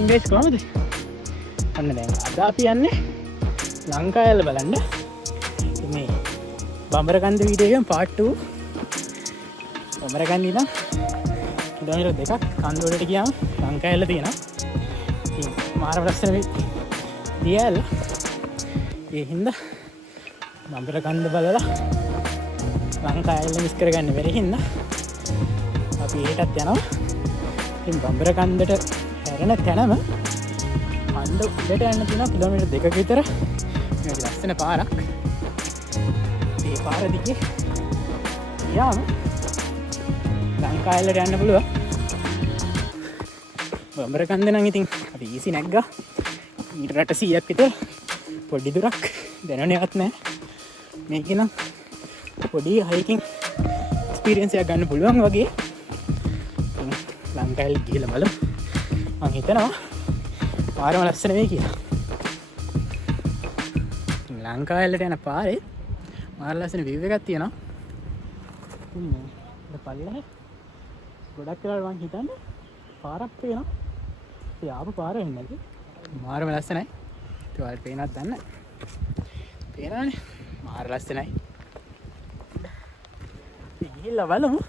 ඉංග්‍රීස් කොහමද? අන්න දැන් අද අපි යන්නේ ලංකාවැල්ල බලන්න. මේ බඹරකන්ද වීඩියෝ එකෙන් part 2. බඹරකන්ද ඉඳන් කිලෝමීටර් 2ක් කන්ද වලට ගියාම ලංකාවැල්ල තියෙනවා. ඉතින් මාර ලස්සන දියැල. ඒ හින්දා බඹරකන්ද බලලා ලංකාවැල්ල මිස් කරගන්න බැරි හින්දා අපි ඒකටත් යනවා. ඉතින් බඹරකන්දට හැරෙන තැනම කන්ද උඩට යන්න තියෙනවා කිලෝමීටර් 2ක විතර. මේක ලස්සන පාරක්. ඒ පාර දිගේ ගියාම ලංකාවැල්ලට යන්න පුළුවන්. බඹරකන්ද නම් ඉතින් අපි ඊසි නැග්ගා. මීටරට 100ක් විතර පොඩි දුරක් දැනුණේවත් නැහැ. මේක නම් පොඩි හයිකින් එක්ස්පීරියන්ස් එකක් ගන්න පුළුවන් වගේ. ලංකාවැල්ල ගිහලා බලමු. මම හිතනවා පාරම ලස්සන වෙයි කියලා. ලංකාවැල්ලට යන පාරේ මාර ලස්සන view එකක් තියෙනවා. ඉතින් පල්ලෙහා ගොඩක් වෙලාවට මම හිතන්නේ පාරක් පේනවා. ඒ ආපු පාර වෙන්නේ නැති. මාරම ලස්සනයි. ඒ වලට පේනවත් දන්නේ. පේනවනේ. මාර ලස්සනයි. ඉතින් ගිහිල්ලා බලමු.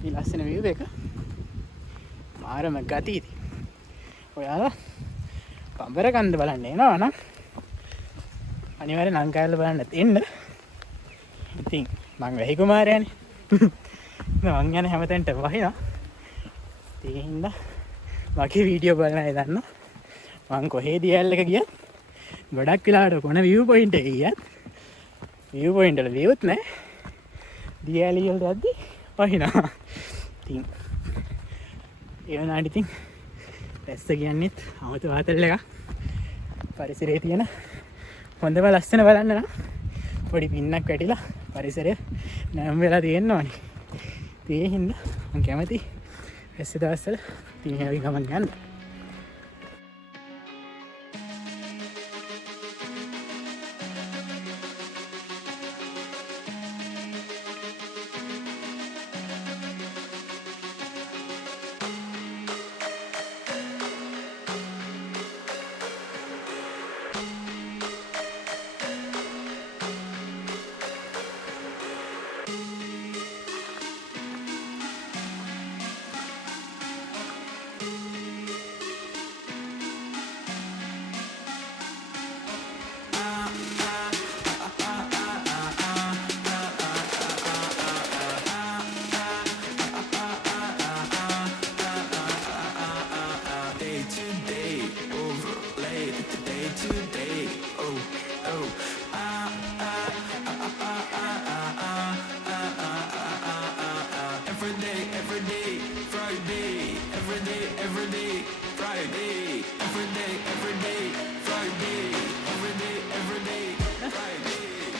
මේ ලස්සන view එක. මාරම ගතියි. ඔයාලා බඹරකන්ද බලන්න එනවා නම් අනිවාර්යෙන් ලංකාවැල්ල බලන්න එන්න. ඉතින් මං වැහි කුමාරයානේ. මං යන හැමතැනට වහිනවා. ඒ හින්දා මගේ වීඩියෝ බලන අය දන්නවා මං කොහේ දියැලක ගියත් ගොඩක් වෙලාවට කොන view point එකේ ගියත් view point වල views නැහැ. දියැලි වලට යද්දි වහිනවා. ඉතින් ඒ වුණාට ඉතින් දැස්ස කියන්නේත් 아무තු වාතල් එකක්. පරිසරයේ තියෙන හොඳම ලස්සන බලන්න නම් පොඩි පින්නක් වැටිලා පරිසරය නම් වෙලා තියෙන්න ඕනේ. ඒ හින්දා මම කැමති ඇස්ස දවස්වල තියන ගමන් යන්න.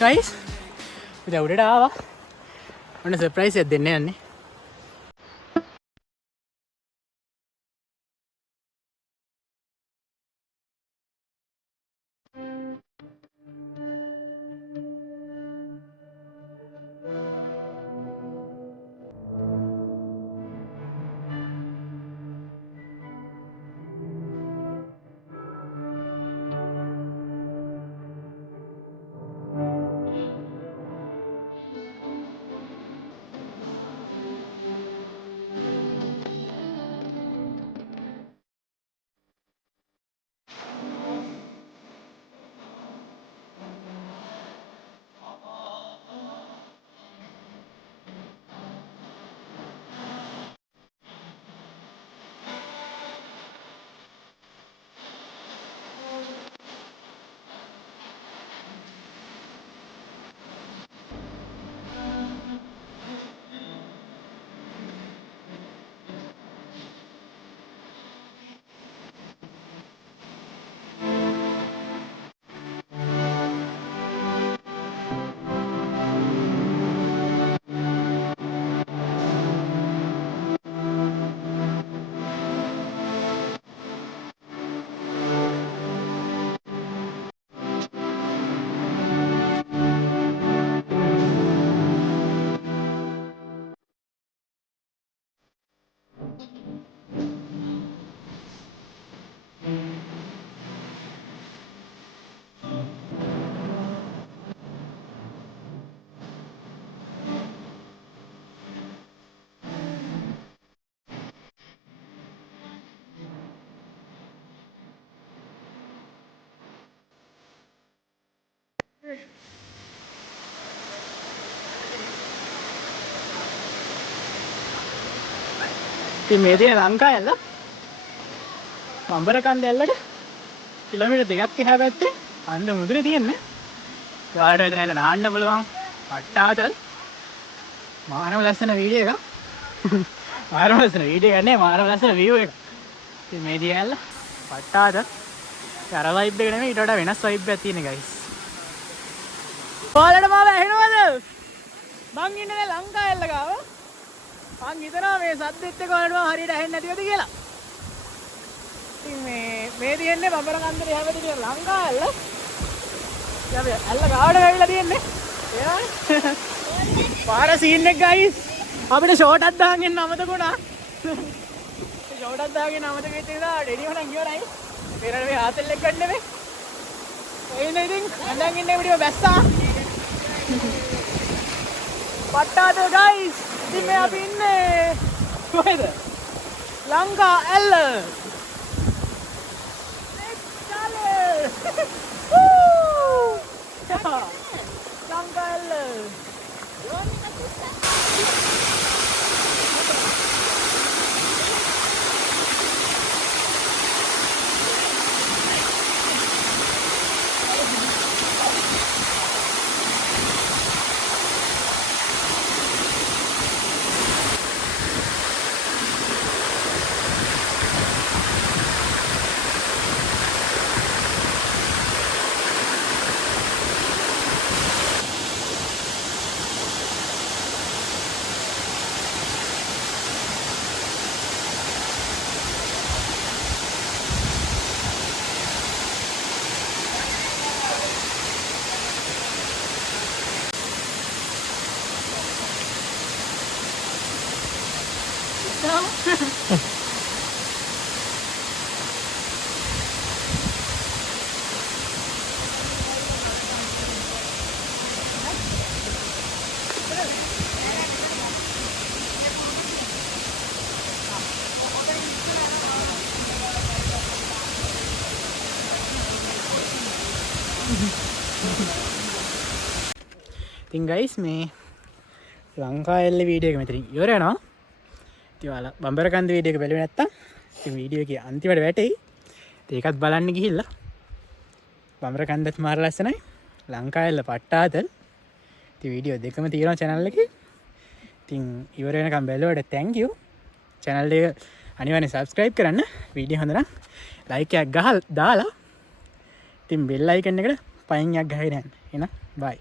guys, udah ආවා. ඔන්න සර්ප්‍රයිස් එකක් දෙන්න යන්නේ. ඉතින් මේ තියෙන ලංකාව ඇල්ල බම්බරකන්ද ඇල්ලට කිලෝමීටර් 2ක් එහා පැත්තේ අන්න මුදුනේ තියෙන්නේ. ඔයාලට එතන ඇල්ල නාන්න බලවන්. පට්ටාතල්. මාරම ලස්සන වීඩියෝ එකක්. මාරම ලස්සන වීඩියෝ එකක් නේ මාරම ලස්සන view එකක්. ඉතින් මේ දිහා ඇල්ල පට්ටාතල්. අර vibe එක නෙමෙයි ඊට වඩා වෙනස් vibe එකක් තියෙන guys. ඔයාලට මාව ඇහෙනවද? මං ඉන්නේ ලංකාව ඇල්ල ගාව. මං හිතනවා මේ සද්දෙත් එක ඔයාලට හරියට ඇහෙන්නේ නැතිවද කියලා. ඉතින් මේ තියෙන්නේ බඹරකන්දේ එහා පැත්තේ තියෙන ලංකාව ඇල්ල. අපි ඇල්ල ගාවට ගිහිල්ලා තියෙන්නේ. එනවා. පාර සීන් එක guys. අපිට ෂෝට් එකක් දාගෙන යන්න අමතක වුණා. ෂෝට් එකක් දාගෙන අමතක වෙච්ච නිසා ඩෙඩි වුණා ඉවරයි. ඊළඟ මේ ආතල් එක ගන්න නෙමෙයි. එන්නේ ඉතින් අඳන් ඉන්නේ පිටිම බැස්සා. පට්ටාද guys. ඉතින් මේ අපි ඉන්නේ කොහෙද? ලංකා ඇල්ල. ලංකා ඇල්ල. ඉතින් guys මේ ලංකා ඇල්ල වීඩියෝ එක මෙතනින් ඉවර වෙනවා. ඉතින් ඔයාලා බම්බරකන්ද වීඩියෝ එක බැලුවේ නැත්තම් ඉතින් වීඩියෝ එකේ අන්තිමට වැටෙයි. ඉතින් ඒකත් බලන්න ගිහිල්ලා බම්බරකන්දත් මාර ලස්සනයි. ලංකා ඇල්ල පට්ටාතල්. ඉතින් වීඩියෝ දෙකම තියෙනවා channel එකේ. ඉතින් ඉවර වෙනකම් බැලුවට thank you. channel එක අනිවාර්යෙන් subscribe කරන්න. වීඩියෝ හොඳ නම් like එකක් දාලා ඉතින් bell icon එකට පයින් එකක් ගහගෙන යන්න. එහෙනම් bye.